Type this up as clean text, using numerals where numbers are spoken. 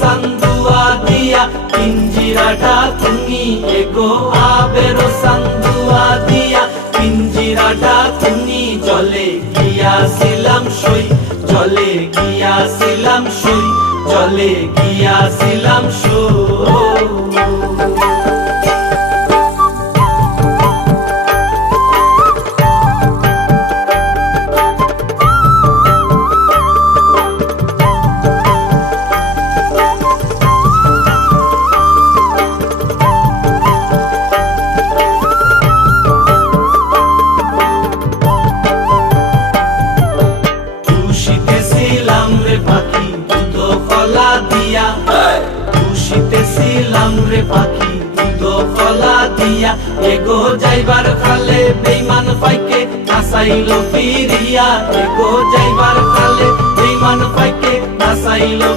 সান্দুয়া দিয়া পিঞ্জিরাটা তুমি এগো আবেরো সান্দুয়া দিয়া পিঞ্জিরাটা তুমি জলে গিয়াছিলাম সই জলে গিয়াছিলাম সই জলে গিয়াছিলাম সই খুশিতেছিলাম রে পাখি দুধ কলা দিয়া এগো যাইবার খালে বেইমান পাইকে নাসাইলো ফিরিয়া এগো যাইবার খালে বেইমান পাইকে নাসাইলো